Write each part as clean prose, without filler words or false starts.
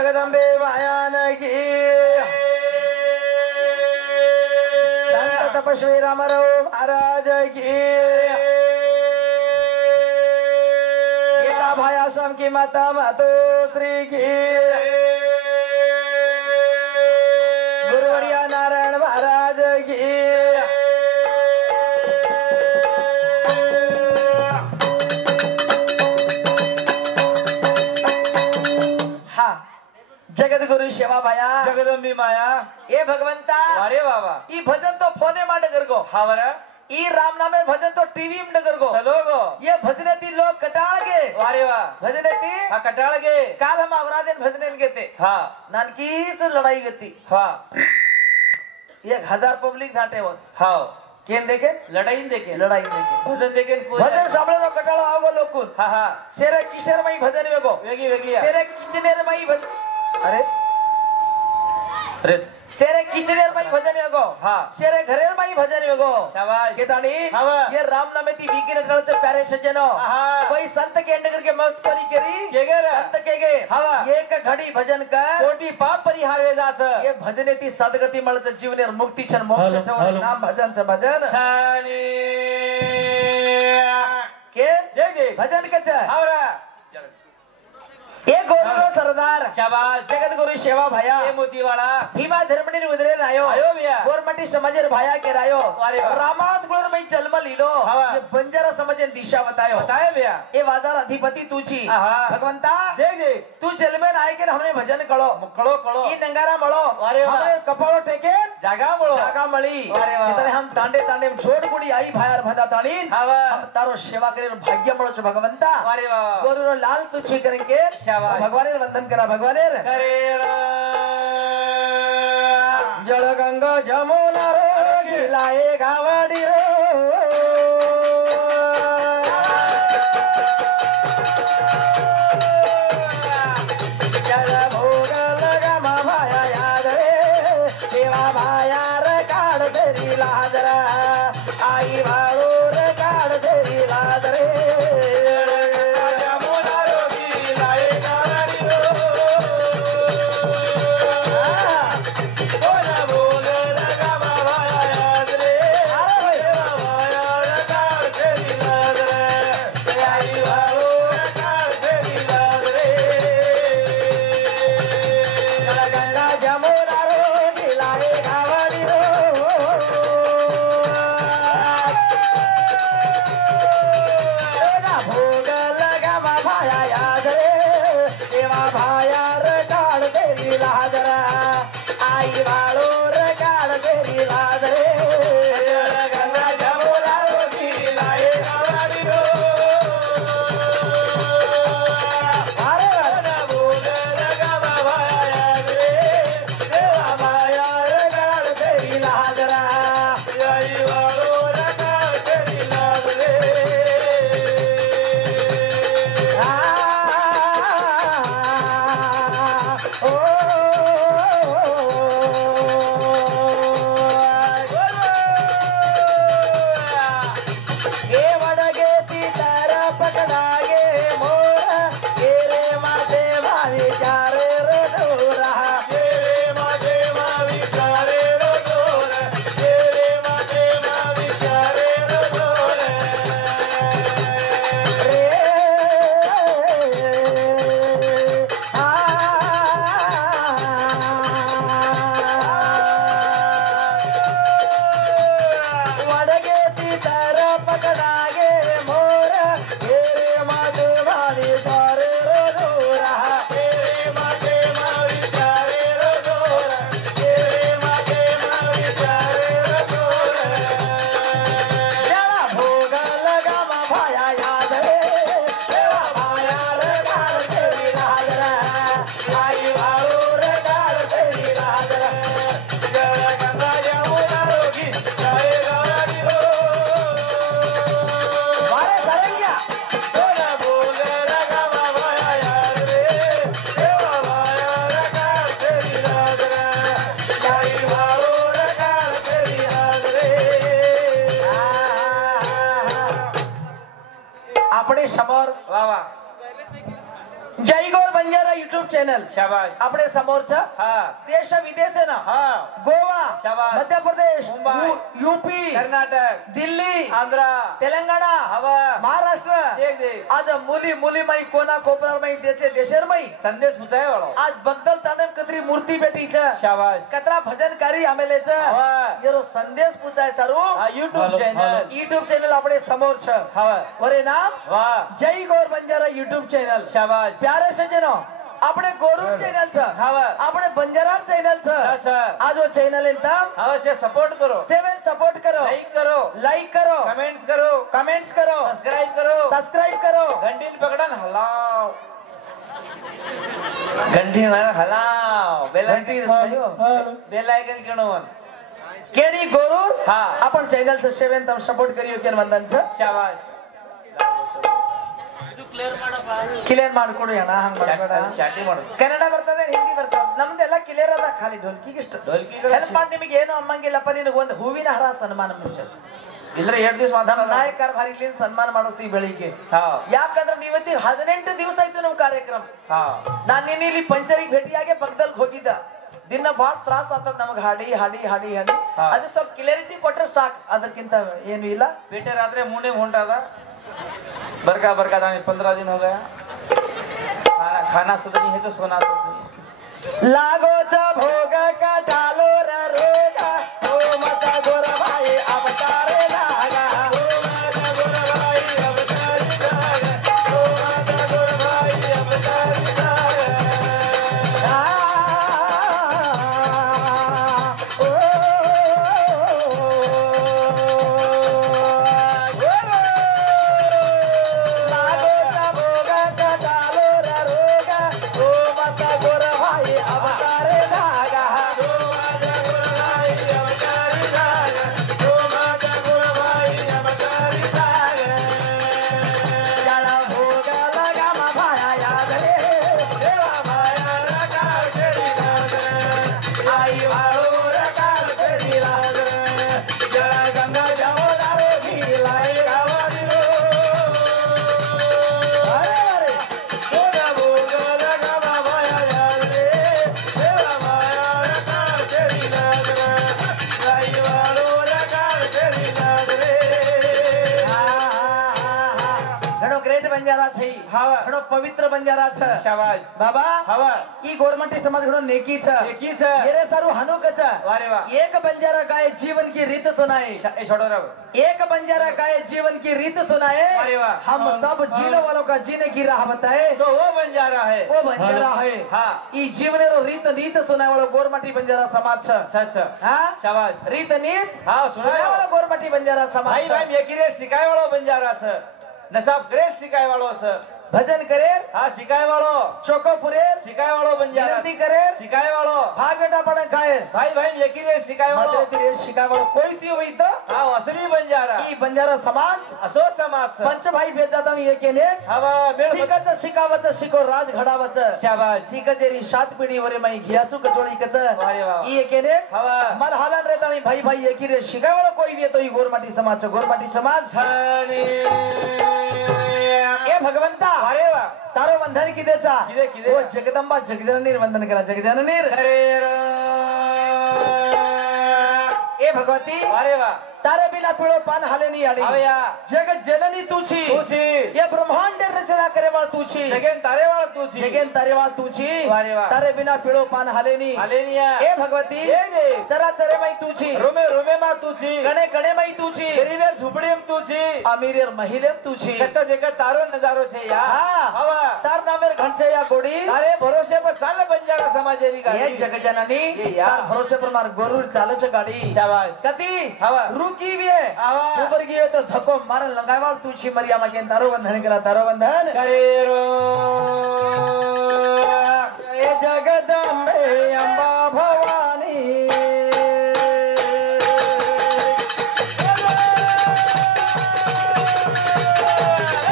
जगदंबे मायान की संत तपस्वी रामराव महाराज की गीता भाई आश्रम की माता मातो श्री की गुरुवर्या नारायण महाराज की जगत गुरु सेवा भाया जगदंबी माया ए भगवंता अरे बाबा ई भजन तो फोने मा डगर गो हावरा ई राम नामे भजन तो टीवी में डगर गो चलो गो ये भजने ती लोग कटाळ गे अरे वाह भजने ती हा कटाळ गे काल हम अवराजन भजने गेते हा नानकीस लढाई गती हा 1000 पब्लिक झाटे होत हाव केन देखे लढाई देखे लढाई देखे भजन देखे भजन साबळे कटाळ आवो लोकून हा हा शेरे किशोर माई भजन वेगो वेगळी वेगळी शेरे किचनेर माई भजन अरे अरे शेरे किचनेर माई भजन वेगो हा शेरे घरेर माई भजन वेगो शाबाश केताणी हावा ये राम नामे ती वीकिन कळचे प्यारे सज्जनो आहा कोई संत केंडगर के मस्करी करी केगे रे संत केगे हावा एक घडी भजन कर कोटी पाप परिहार जाच ये भजने ती सदगती मळच जीवनेर मुक्ती शन मोक्ष च नाम भजन च भजन छानी के जय जय भजन के छ हावरा ए गोरो सरदार शाबाश जगत गुरु सेवा भया ए मोतीवाला भीमा धर्मनी उदरे रायो आयो भैया गोरमटी समाजेर भाया के रायो अरे वाह। रामाज गुण में जन्म लीधो हावा। ये बंजारा समाजेन दिशा बतायो बताए भैया ए बाजार अधिपति तुची आहा। भगवंता जय जय तू जलमे आए के हमने भजन कळो कळो कळो ई नंगारा मळो अरे वाह। हमें कपाळो टेके जागा बोलो जागा मळी अरे वाह। इतने हम तांडे तांडे जोड गुडी आई भायार भदा ताणी हावा हम तारो सेवा करे भाग्य मळो छ भगवंता अरे वाह गोरुरो लाल तुची करेंगे शाबाश। भगवानेर वंदन करा भगवानेर करेला जळ गंगा जमुना रो गिलाए गावडी रो जळ भोग लगा भाया याद रे देवा भाया रे काढ देरी लाज रे आई वाळू रे काढ देरी लाज रे जय गौर बंजारा युट्यूब चॅनल शाबाश आपले समोरचं हा देश विदेश आहे ना हा गोवा शाबाश. मध्य प्रदेश मुंबई. यूपी कर्नाटक दिल्ली आंध्रा तेलंगणा हवा महाराष्ट्र देख देख आज मुली मुली माई कोणा कोपरा माई देशे देशेर माई संदेश पुचाय वाळो आज बगदल ताने कदरी मूर्ती बेटीच शाबाश कतरा भजनकारी आमेलेच हवा येरो संदेश पुचाय सारू हा YouTube चॅनल युट्यूब चॅनल आपले समोर छ हवा वरे नाम वाह जय गौर बंजारा युट्यूब चॅनल शाबाश प्यारे सजनो આપણે ગોરુ ચેનલ છે હવા આપણે બંજારા ચેનલ છે अच्छा આ જો ચેનલ એકદમ हवा से सपोर्ट करो સેવન સપોર્ટ કરો लाइक करो કમેન્ટ્સ करो કરો सब्सक्राइब करो સબસ્ક્રાઇબ કરો घंटी पकड़न हलाओ घंटी मार हलाओ ઘંટી बेल आइकन किणवन કેડી ગોરુ હા. આપણ ચેનલ છે સેવન તમ સપોર્ટ કર્યો કે વંદન છે शाबाश ಕ್ಲಿಯರ್ ಮಾಡ್ಕೊಡು ಅಣ್ಣ ಹಂಗ ಮಾಡಬೇಡ ಚಾಟಿ ಮಾಡು ಕನ್ನಡ ಬರ್ತದೆ ಹಿಂದಿ ಬರ್ತದೆ ನಮ್ದೆಲ್ಲ ಕ್ಲಿಯರ್ ಅದ ಖಾಲಿ ಢೋಲ್ಕಿಗೆ ಇಷ್ಟ ढोलकी ಹೆಲ್ಪ್ ಮಾಡಿ ನಿಮಗೆ ಏನು ಅಮ್ಮಂಗಿಲ್ಲಪ್ಪ ನಿನಗೆ ಒಂದು ಹೂವಿನ ಹಾರ ಸನ್ಮಾನ ಮುಚ್ಚದು ಇದ್ರೆ 2 ದಿವಸ ನಮ್ಮ ಮಾತಾಡ ನಾಯಕರ ಭಾರಿಲಿ ಸನ್ಮಾನ ಮಾಡಿಸ್ತೀವಿ ಬೆಳಿಗ್ಗೆ ಹಾ ಯಾಕಂದ್ರೆ ನೀವತ್ತಿ 18 ದಿವಸ ಆಯ್ತು ನಮ್ಮ ಕಾರ್ಯಕ್ರಮ ಹಾ ನಾನು ನಿನ್ನೆ ಇಲ್ಲಿ ಪಂಚರಿಗೆ ಭೇಟಿಯಾಗಿ ಬಗ್ದಲ್ ಹೋಗಿದ್ದ ದಿನ ಬಹಳ ತ್ರಾಸ ಆಗ್ತದ ನಮಗೆ ಹಾಡಿ ಹಾಡಿ ಹಾಡಿ ಹಾಡಿ ಹಾ. ಅದು ಸ್ವಲ್ಪ ಕ್ಲಿಯರಿಟಿ ಕೊಟ್ರೆ ಸಾಕು ಅದಕ್ಕಿಂತ ಏನು ಇಲ್ಲ बेटे रात्रे मुंडे मोंटा था बरका बरका दाने 15 दिन हो गया खाना खाना सुधरी है तो सोना सुधरी लागो च भोग का डालो र रोगा ओ मत गोर भाई अवतारे लागा ओ मत गोर भाई अवतारे लागा ओ मत गोर भाई अवतारे लागा ओ लागो च भोग का डालो र रोगा ओ मत गोर भाई अवतारे लागा ओ मत गोर भाई अवतारे लागा ओ मत गोर भाई अवतारे लागा जड़ा भोग लगा मा भाया याद रे देवा भाया रका तेरी लाग आई वालो रका तेरी लाग जड़ा गंगा जाओ लारे भी लाई रावरी रो अरे अरे भोग भोग लगा मा भाया याद रे देवा भाया रका तेरी लाग आई वालो रका तेरी लाग रे घणो ग्रेट बंजारा છે હા ઘણો પવિત્ર બંજારા છે शाबाश બાબા हवा ઈ ગોરમટી समाज घणो नेकी છે एकी છે मेरे सारू हनुक છે वारे वाह एक बंजारा गाय जीवन की रीत सुनाए ए छोड़ो रे एक बंजारा गाय जीवन की रीत सुनाए अरे वाह। हम सब जीने वालों का जीने की राह बताए तो वो बंजारा है वो बंजारा है हाँ ई जीवने रो रीत नीत सुनाए वालो गोरमटी बंजारा समाज छ सच हाँ शाबाश रीत नीत हाँ सुनाए सुनायो वालो गोरमटी बंजारा समाज भाई छ भाई एकीरे शिकाय वाळो बंजारा छ नसाब ग्रेस शिकाय वाळो छ भजन करे हाँ शिकाय वाळो चोको पुरे शिकाय वाळो बंजारा विनंती करे शिकाय वाळो भाग बेटा पण काय भाई भाई एकीरे शिकाय वाळो मात्र तिरे शिकाय वालो कोई सी होई तो हाँ असली बंजारा ई बंजारा समाज असो समाज छ पंच भाई भेजाता ये केले हवा मेळ शिकायचं शिकावचं शिको राज घडावचं शाबाश शिकजेरी 7 पिढीवर माई घियासू कचोळी कच वारे वाह ई केले हवा मल हालान रे ताणी भाई भाई एकी रे शिकायवाळो कोई भी तो ई गोरमाटी समाज गोरमाटी समाज छाने ए भगवंता वारे वाह तारो वंदन किदेचा किदे किदे ओ जगदंबा जगजननीर वंदन करा जगजननीर अरे ए भगवती वारे वाह तारे बिना पिळो पान हाले नाही आली आवया जग जननी तुझी तुझी ये ब्रह्मांड रचना करेवाळ तुझी जगेन तारे वाळ तुझी जगेन तारेवाळ तुझी वारे वाह। तारे बिना पिळो पान हाले नाही हालेनिया ए भगवती ये दे चरा चरे माई तुझी रोमे रोमे मा तुझी गणे गणे माई तुझी गरीबेर झुपडीम तुझी अमीरेर महिलेम तुझी कत्ता देखा तारो नजारो छे या हा हवा तार नामेर घणचे या गोडी तारे भरोसे पर चाल बंजारा समाजेरी ये गाडी जगजननी ये या। तार भरोसे पर मार गोरुर चालच गाडी शाबाश कती हवा रुकी वे हवा ऊपर गयो तो धक्को मार लगावाळ तुझी मरिया मागे तारो बंधन करा तारो बंधन करेरो ए जगदंबे अंबा भवानी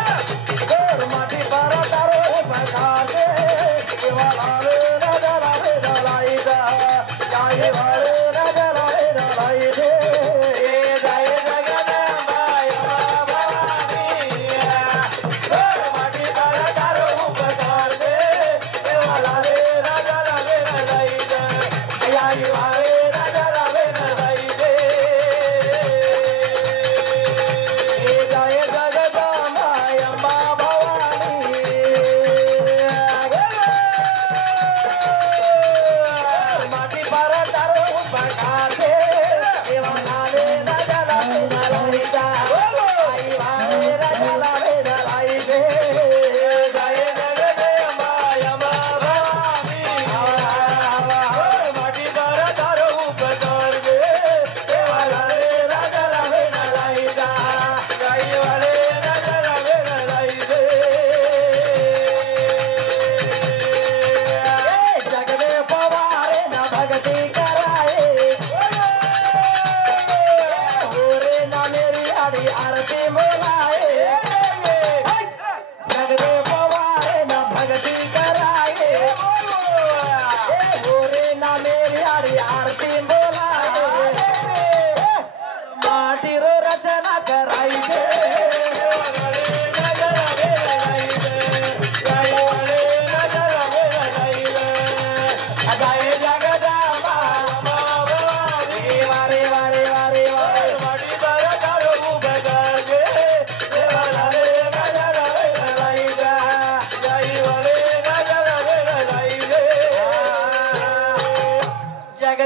गोरमाटी पारा तारो बगाते वाले नजरा रे दलाई दा जाई वाले नजरा रे दलाई दे ए जय जगदंबा अंबा भवानी गोरमाटी पारा तारो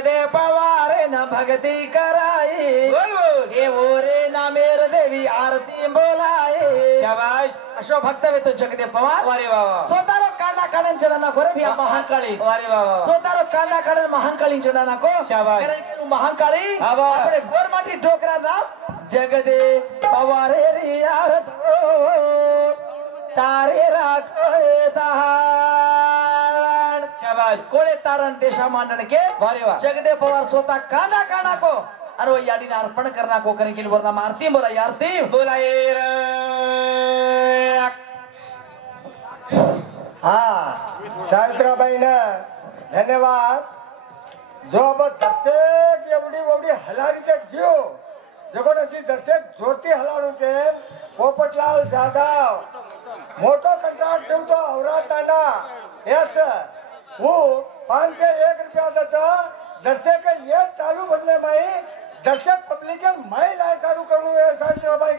जगदे पवारे न भक्ती कराई बोल बोल ये ओरे ना मेर देवी आरती बोलाए शाबाश अशो भक्त वे तो जगदे पवार वारे बाबा सोतारो कांदा काढन चढना को रे भिया महाकाळी वारे बाबा सोतारो कांदा काढन महाकाळी चढना को शाबाश. कारण के महाकाळी हा बा. આપણે ગોરમાટી ઠોકરા ના જગદે પવારે રે આરત તારે રાખો તાણ शाबाश कोळे तारण देशा मांडण के वारे वा जगदे पवार स्वतः काना काना को अरे याडीने अर्पण करना को करे की वरना आरती बोला आरती बोलाये हा सावित्राबाई ना धन्यवाद जो अब दर्शक एवढी हलारी ते जीव जगोनाची दर्शक जोरती हलाडू के पोपटलाल जाधव मोठो कंत्राट ठेवतो औरा तांडा यस वो 501 रुपयाचं दर्शक ये चालू बनले माई दर्शक पब्लिक माई लाय चालू करू सावित्राबाई